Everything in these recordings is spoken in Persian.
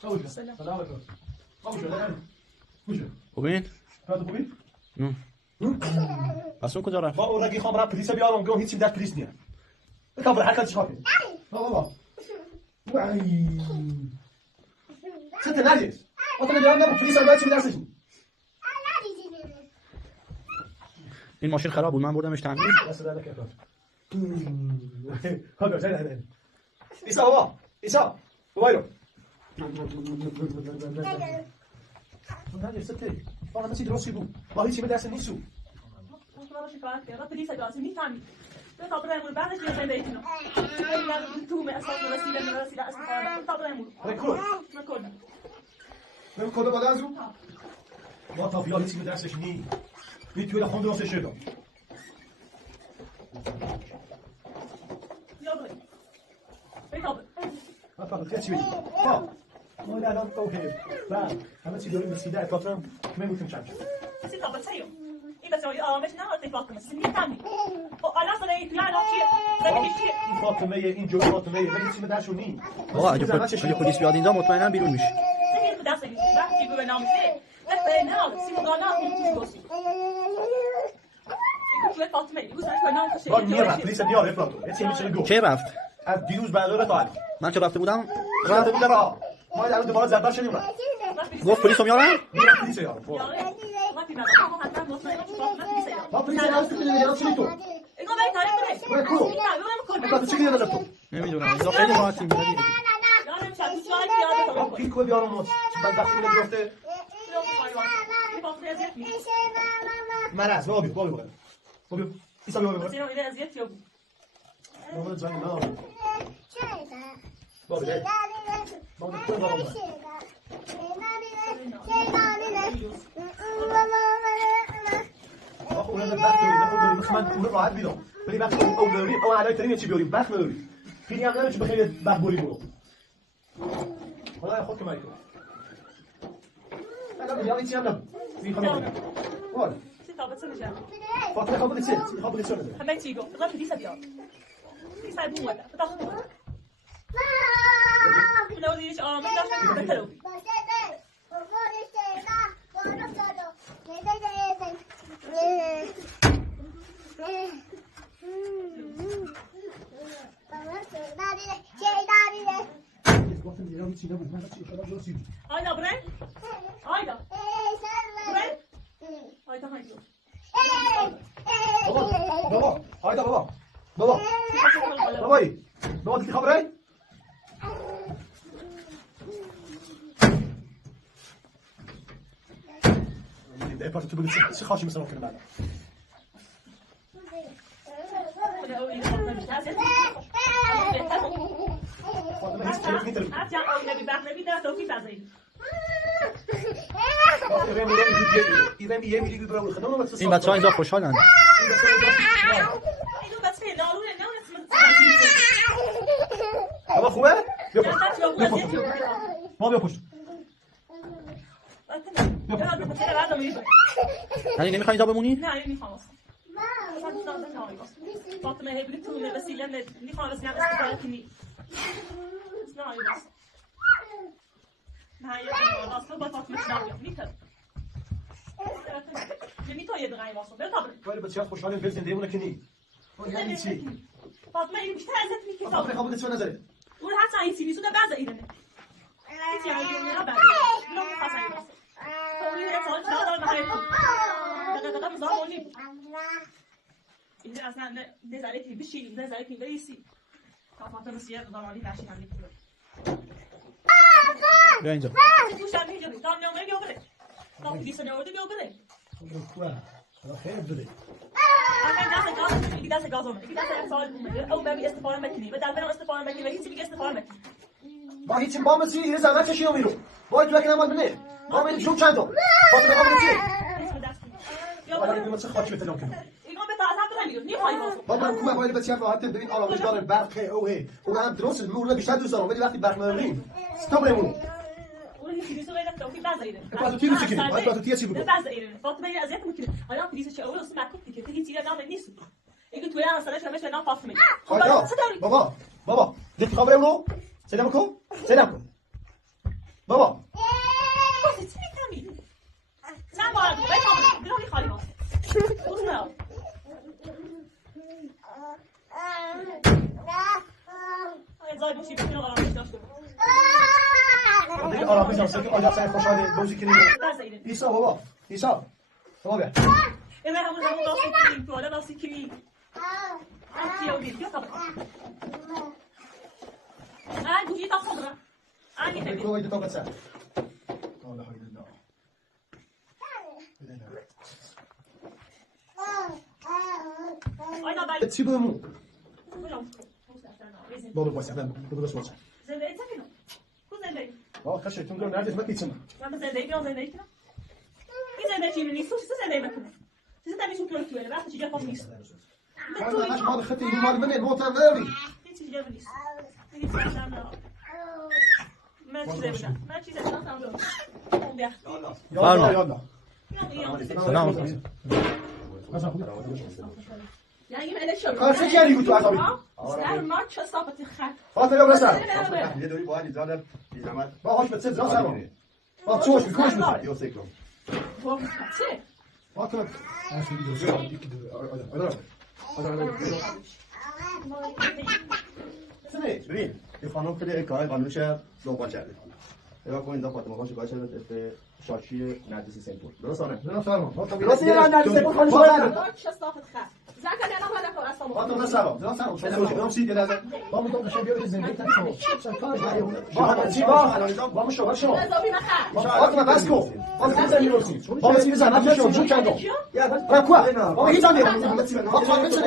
سلام علیکم. خوبین؟ خوبی؟ نه. پس اون کجا رفت؟ با اون رگی خام را پلیس بیارم گم هیچی دست پلیس نیست. بکن حرکت چیکار کنی؟ بابا. وای. ست نریز. وقتی میام نه پلیس باید چی درسش؟ این ماشین خراب بود من بردمش تعمیر. دست در نکرد. کاغذ نه. ایسا بابا. ایسا. بابا. نریز ست. فقط مسید روسی بود. با هیچی به دست نیستو. اون شکایت کرد. پلیس داشت میفهمید. به خاطر بعدش یه زنده ایتونو. تو من اساس رسیدن اصلا خاطر رکورد. من کد بالا ازو. ما تا فیال هیچی به دستش نی. توی خونده واسه شده. یا بخواب. فقط چی بگی؟ ما الان اوکی. بعد همه چی داریم رسیده اطلاعات من گفتم چند شد. سی تا بسیار. این بسیاری آمش نه وقتی فاطمه میفهمی. او الان سر این پلان چیه؟ این فاطمه این جو فاطمه من چی به دستش نی. آقا اگه پلیس بیاد اینجا مطمئنا بیرون میشه. سه دست میگیره. وقتی به نام میشه. نه سی مگانا میگوسی. این فاطمه میگوز من نام کشه. با میره پلیس میاره فاطمه. چی میشه گفت؟ کی رفت؟ از دیروز بعد تا من که رفته بودم رفته بودم ما الان دوباره زدبر شدیم. گفت پلیسو میارن؟ پلیس میاره. با پلیس هست که میگه چی تو؟ اینو من تاریخ بره. تو چی دیدن تو؟ نمیدونم اینجا خیلی راحتیم ولی یارم چه دوستانی یاد کی کو بیارم ما بعد وقتی میگه گفته مرز بابا ایسا بابا سینو ایده ازیت یا بابا جان نه بابا بابا تو بابا اون از بحث داریم من اون راحت بیدم ولی وقتی اون داری اون علای ترین چی بیاریم بحث نداری خیلی هم نمیشه بخیر بخبوری برو حالا خود کمک کن انا بدي چی هم نبود میخوام وای ثابت نشه فاطمه خابت چی خابت چی همه چی گفت قبل دیسا بیاد دیسا بو ولا فتح لو ليش ما داش بتلو هايدا برين هايدا برين هايدا هايدا بابا هايدا بابا بابا بابایی بابا دیگه خبره ای پاتو تو بگو چی خواهی مثلا کنه بعد این بچه‌ها اینجا خوشحالن. بابا خوبه؟ ما بیا پشت. یعنی نمیخوای اینجا بمونی؟ نه نمیخوام. فاطمه هی بری تو وسیله نمیخوام از نقص استفاده کنی. نه بس. نه یا اصلا با فاطمه شدم میتونم. نمیتونم یه دقیقه واسه بتابر. ولی بچه‌ها خوشحالن به زنده اون کنی. یعنی چی؟ فاطمه این بیشتر ازت میگه. فاطمه خودت چه نظره؟ اون حتی این سیبیسو ده بعض ایرانه. چی میگه نه بعض. نه خاصه ایران. تو میگه اصلا چرا داره میگه؟ دقیقاً زمانی. این اصلا نظری که بشین نظری که بریسی. فاطمه سیاه زمانی نشین هم میکنه. بیا اینجا. تو شب میگه تا نمیگه بیا بره. تا پلیس نورده بیا بره. خوبه. خیر بده. اگه دست گاز اومد. اگه دست سوال اومد. او ببی استفاده میکنی. و در بین استفاده میکنی. ولی چی میگه استفاده میکنی؟ با هیچ بامسی یه زحمت کشیدم میرو. باید تو کنم بده. با من جو چند تا. فاطمه خودت چی؟ یا باید چه خاطر بتونم کنم. اینا به تعصب نمیگه. نمیخوای واسه. بابا حکومت باید بچه‌ها راحت ببین علاوه داره برق اوه. اون هم درست مورد بیشتر دوست دارم ولی وقتی برق نداریم. استاپ بمون. اون چیزی رو گفت که بعضی ایران. پاتو تیرو چی کنی؟ پاتو تیرو چی بگو؟ بعضی ایران. فاطمه اذیت میکنه. حالا پلیس چه اول اصلا مکوب دیگه. هیچ چیزی نام نیست. اگه تو یا اصلا شما نام فاطمه. بابا دیگه خبره اونو؟ سلام کو؟ سلام کو. بابا کسی چی می‌کنی؟ زن باید بفهمم. بیرونی خالی باشه. برو. زای باشی ببین آرامش داشته باش. دیگه آرامش داشته که آجا سر خوشحاله بازی کنیم. ایسا بابا ایسا بابا بیا اینه همون داستی کنیم تو حالا داستی کنیم. آتیو بید بیا خبر. گوشی تا خبره. می‌خوای تو وید تا بچه الله های الله آینا بله چی بودم کجا بابا باشه من درست باشه زندگی چه کو زندگی آه خشتون کنم نرد اسمت پیچم من زندگی بیام زندگی کنم این زندگی نیست تو چه زندگی میکنی چه زندگی تو توئه وقتی چیزی خوب نیست من ما خطی مال من موتر نری هیچ چیزی نیست هیچ چیزی نیست من چیزی نمی‌دونم بیا یالا یالا سلام یعنی من شو چه کردی بود تو عصبی سر ما چه صافتی خط فاطمه بیا برسن یه دوری باید ایزادر بیزمت با هاش بچه زا سلام با چوش میکنش میکنه یو سیکلم با چه فاطمه ببین این خانم خیلی کار قانونش دنبال کرده نگاه کن اینجا فاطمه خان شکایت کرده به شاشی نرجس سیمپل درسته نه راست یه نرجس سیمپل خانم شما چه صافت خط زکر انا ولا کار اصلا فاطمه سلام شما سید لازم با من تو بیاد زندگی تاکو با چی با ما شما شما فاطمه بس کو فاطمه زنی روسی با من زنم شما جو کندو با کو با هیچ آنی فاطمه چه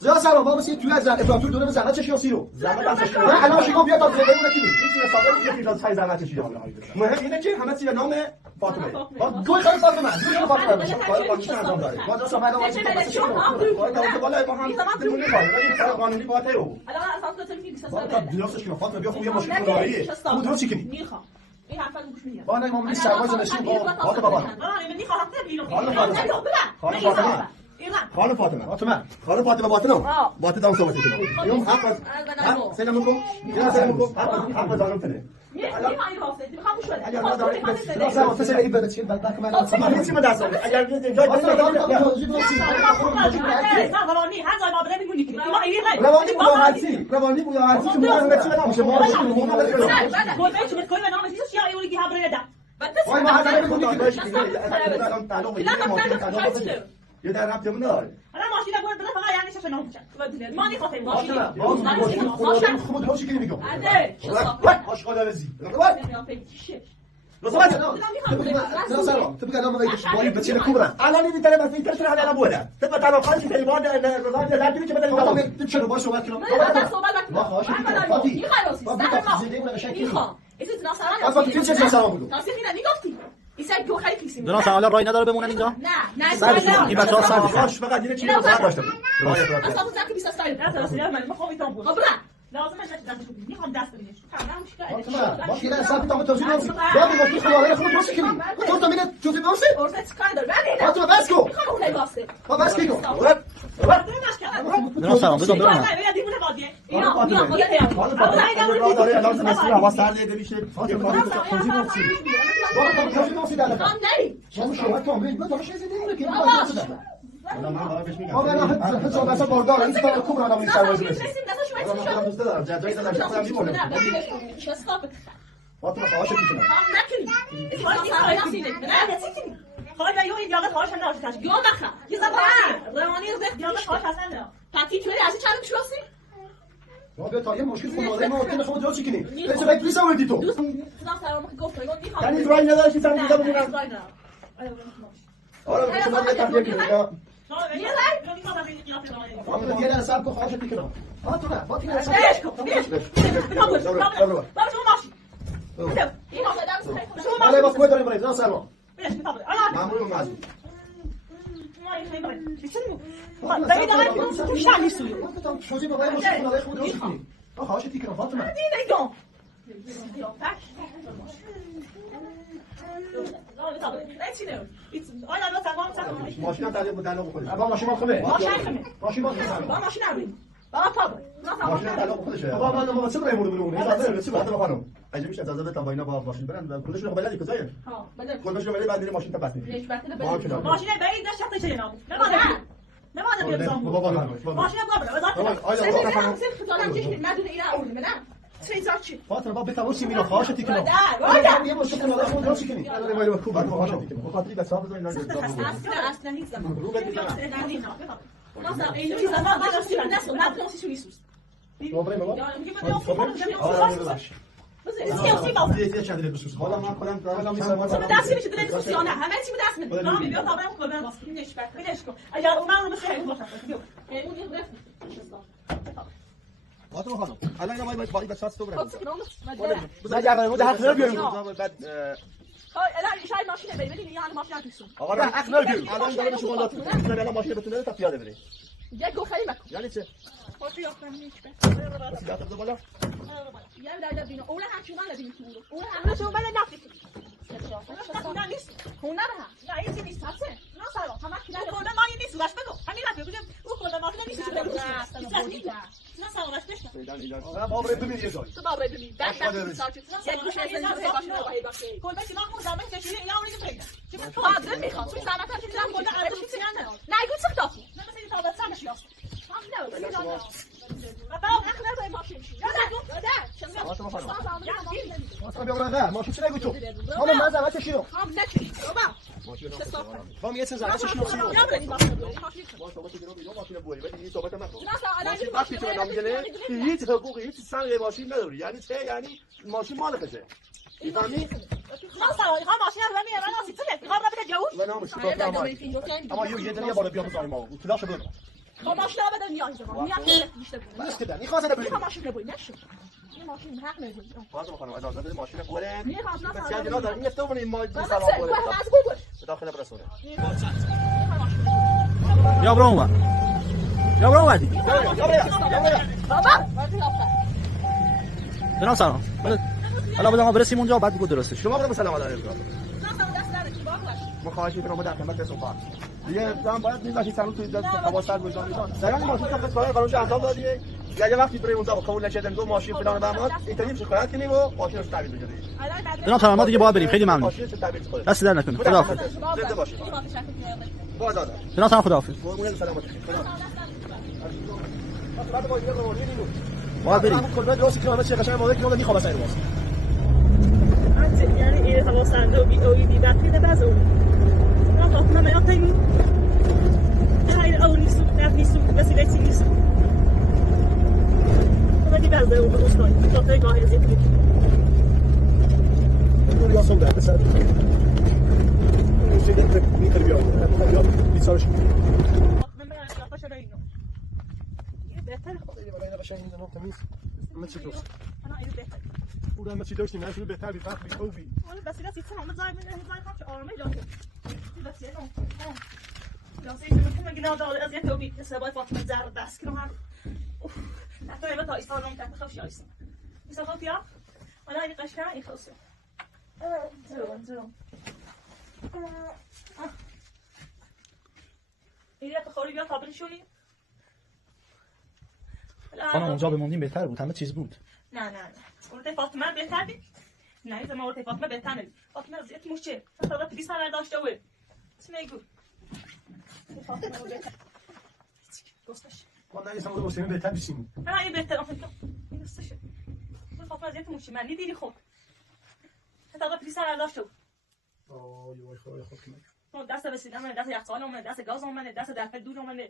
زا سلام با من توی از افراتور دونه زنم چه شیاسی رو زحمت ازش من الان شما بیا تا زندگی کنی این چیز ساده یکی از سایز زحمت چیه مهم اینه که همه چی به نام فاطمه دو خیلی فاطمه دو فاطمه کار قانونی انجام داره ما دو سال بالا با هم نمونه کاری ولی کار قانونی باید رو الان اساس تو میگی تا درستش کنم فاطمه بیا خوب یه مشکل داری خود درست کنی میخوام این حرفا رو گوش میدم با نه ما می سرباز نشین با بابا من میخوام بیرون خانم فاطمه فاطمه خانم فاطمه باطن دام صحبت کنم یوم حق از سلام علیکم یا سلام علیکم حق از آنم تنه فسر ايه بدك بعد كمان ما هیچی ما دست اگر جای روانی بود هرچی تو ما چی نمیشه ما یه در رفت من داره الان ماشین بود بده فقط یعنی شش نام بچن ما نخواستیم ماشین خود هوشی کنی میگم عادي اشغال رزي تبقى انا ما بقولي بس الكبرى انا اللي انت لما فيك تشرح على ابوها تبقى تعرف خالص في البعد الرزاق ده تعرف كده والله تبشروا باش وباكلوا ما خاش فاضي دو ناصر حالا رای نداره بمونن اینجا؟ نه این بچه‌ها سر باش فقط یه چیزی رو سر داشته لازم میخوام دست ببینش باش كده ساعه تاخد توزيع نفسي بعد ما تدخل على خد نفسك كده انت من توزيع نفسي انت باسكو ما باسكو دو ناصر بذار برم توزيع نفسي ده شو شو انت ما مش عايز تقول كده ما انا حد بس باردار انت الكبرى انا من سر وزني فاطمه خواهش میکنم خواهش یه یاد خواهش نداشت یا نخ یه زبان روانی رزق یا خواهش اصلا پاتی تو از چند میشوسی ما بیا تا یه مشکل خودمون ما که خود درست کنیم چه باید لیسا وردی تو دوست سلام گفت میخوام یعنی رای نداشت سر دیگه بمونم آره شما یه تفریح کنید فاطمه دیگه سر کو خواهش میکنم فاطمه آره با کوی داریم برای سلام مامور مازی شوزی بابای مشکل خود خود درست کنیم خواهش میکنم فاطمه ماشین تعلیم بودن رو خودش با ماشین ما خوبه ماشین خمه ماشین ما با ماشین نرویم با پا ماشین طلاق خودشه بابا من چه برای مورد اون اجازه چی باید بخوام اگه میشه اجازه بدم با اینا با ماشین برن کلشون بلدی کجاست ها بده کلشون بلدی بعد میری ماشین تا پس میری ماشین بعید داشت چه جناب نماذج بیام بابا ماشین بابا فاطمه بابا بتاور چی میره خواهش تیکنو یه مشکل نداره خود راست کنی انا وای خوب بعد خواهش تیکنو بخاطر دست ها بزنین اصلا هیچ زمان رو بدید مثلا اینو چیزا داشت دوباره بابا یه چند دل بسوس حالا من خودم دستی میشه دل سوسیانه همه چی به دست میاد نام بیا تا برام کلبر واسه بینش بینش کن اگر اونم رو بخیر باشه بیا اون یه رفت فاطمه خانم الان اینا باید باید بچه‌ها تو برن نگردن بود حق نداره بیاریم بعد الان شاید ماشین ببینید یعنی ماشین توشون آقا حق نداره بیاریم الان داره شما داد میتونه الان ماشین بتونه تا پیاده بره یک گو خیلی مکن یعنی چه خودی آخرین نیک بیا تو بالا یه در بینو اون هم شما نبینید اون شما من نفتی نه نیست خونه نه نه این نیست هست نه سلام همه کی نه خونه ما نیست باش بگو همین رفت بگو او خونه ما نیست نه سلام باش بشم بابا ببین یه جای تو بابا ببین یک گوشه از این باشه کلا که ما خودم کشیدیم یا اونی که پیدا چه تو آدم میخواد تو زحمت هم دیدم کلا ارزش چیزی نه نه گوش سخت نه مثلا تا بعد سمش یاست بابا نخ نه ماشین فاطمه خانم فاطمه بیا برا ماشین چه نگو تو مامان من زحمت کشیدم هم نکشید بابا ماشین رو مامان یه چه زحمت کشیدم یا برید ماشین ما شما که رو ماشین بوری ولی این صحبت نکن نه وقتی تو نام گله هیچ حقوقی هیچ سنگ ماشین نداری یعنی چه یعنی ماشین مال خشه میفهمی خلاص ها ماشین رو میارن واسه تو میخوام بده جو و نامش اما یه دنیا بالا بیا بزنیم ما اطلاعش بده با ماشین رو بده نیاز دارم میاد بیشتر نیست که این خواسته میخوام ماشین رو ببین نشو این ماشین حق نداری فاطمه خانم اجازه بده ماشین بره میخوام بسیار جنا داریم میفتون این ما سلام بره به داخل برسونه یا برو اون یا برو اون بابا جناب سلام حالا ما برسیم اونجا بعد بگو درستش شما برو سلام علیکم دست نداری ما خواهش می‌کنم در خدمت صحبت دیگه زمان باید میذاشی سلام توی دست هوا سرد بشه سلام ماشین که کار قانونش انجام دادی یه وقتی بریم اونجا قبول نشدن دو ماشین فلان بهمان اینطوری شکایت کنیم و ماشین رو تعویض بدیم جناب سلام ما دیگه باید بریم خیلی ممنون ماشین رو تعویض کنیم دست در نکنید خداحافظ زنده باشید با دادا جناب سلام خداحافظ قربون سلامت باید بریم کلبه درست کنم چه قشنگ ماده که میخوام سر واسه یعنی این هوا سنده و بی اویدی وقتی نباز اون نه خب من یادم هاي اول سوق نفني سوق بس ليتي سوق ما دي بعد اول اسبوع تعطي قاهي زيت یا صبح ده بس زي ده ميتر بيوم بيصير شيء من ما يعطيش رينو بهتر خب ولا قشنگ این نام تمیز ما چه دوست انا ايه بهتر اون هم چی داشتیم نه شده بهتر بیفرق بیکوفی ولا بس لا تسمع ما زاي من زاي خاطر ارمي لو بس يا لو سيجي مثل قلنا دول ازيت وبي سباي فاطمه زهر بس كانوا هذا حتى يبقى يصيرون تحت خفش يصير يسوون يا ولا يقشع يخلص زين إذا تخوری بیا تا بنشونی خانم اونجا بموندیم بهتر بود همه چیز بود نه اون فاطمه بهتر بود نه اذا ما اون فاطمه بهتر بود فاطمه زیت موشه تا پلیس هم داشته بود چی میگو فاطمه بهتر دوستش ما نه یه مسلمان بهتر بشیم نه این بهتر آخه این دوستش فاطمه زیت موشه من دیدی خود تا پلیس هم داشته بود آه وای خدای خود کنه دست رسیدن من دست یخچال من دست گاز من دست دفع دور من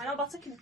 الان باید سکنه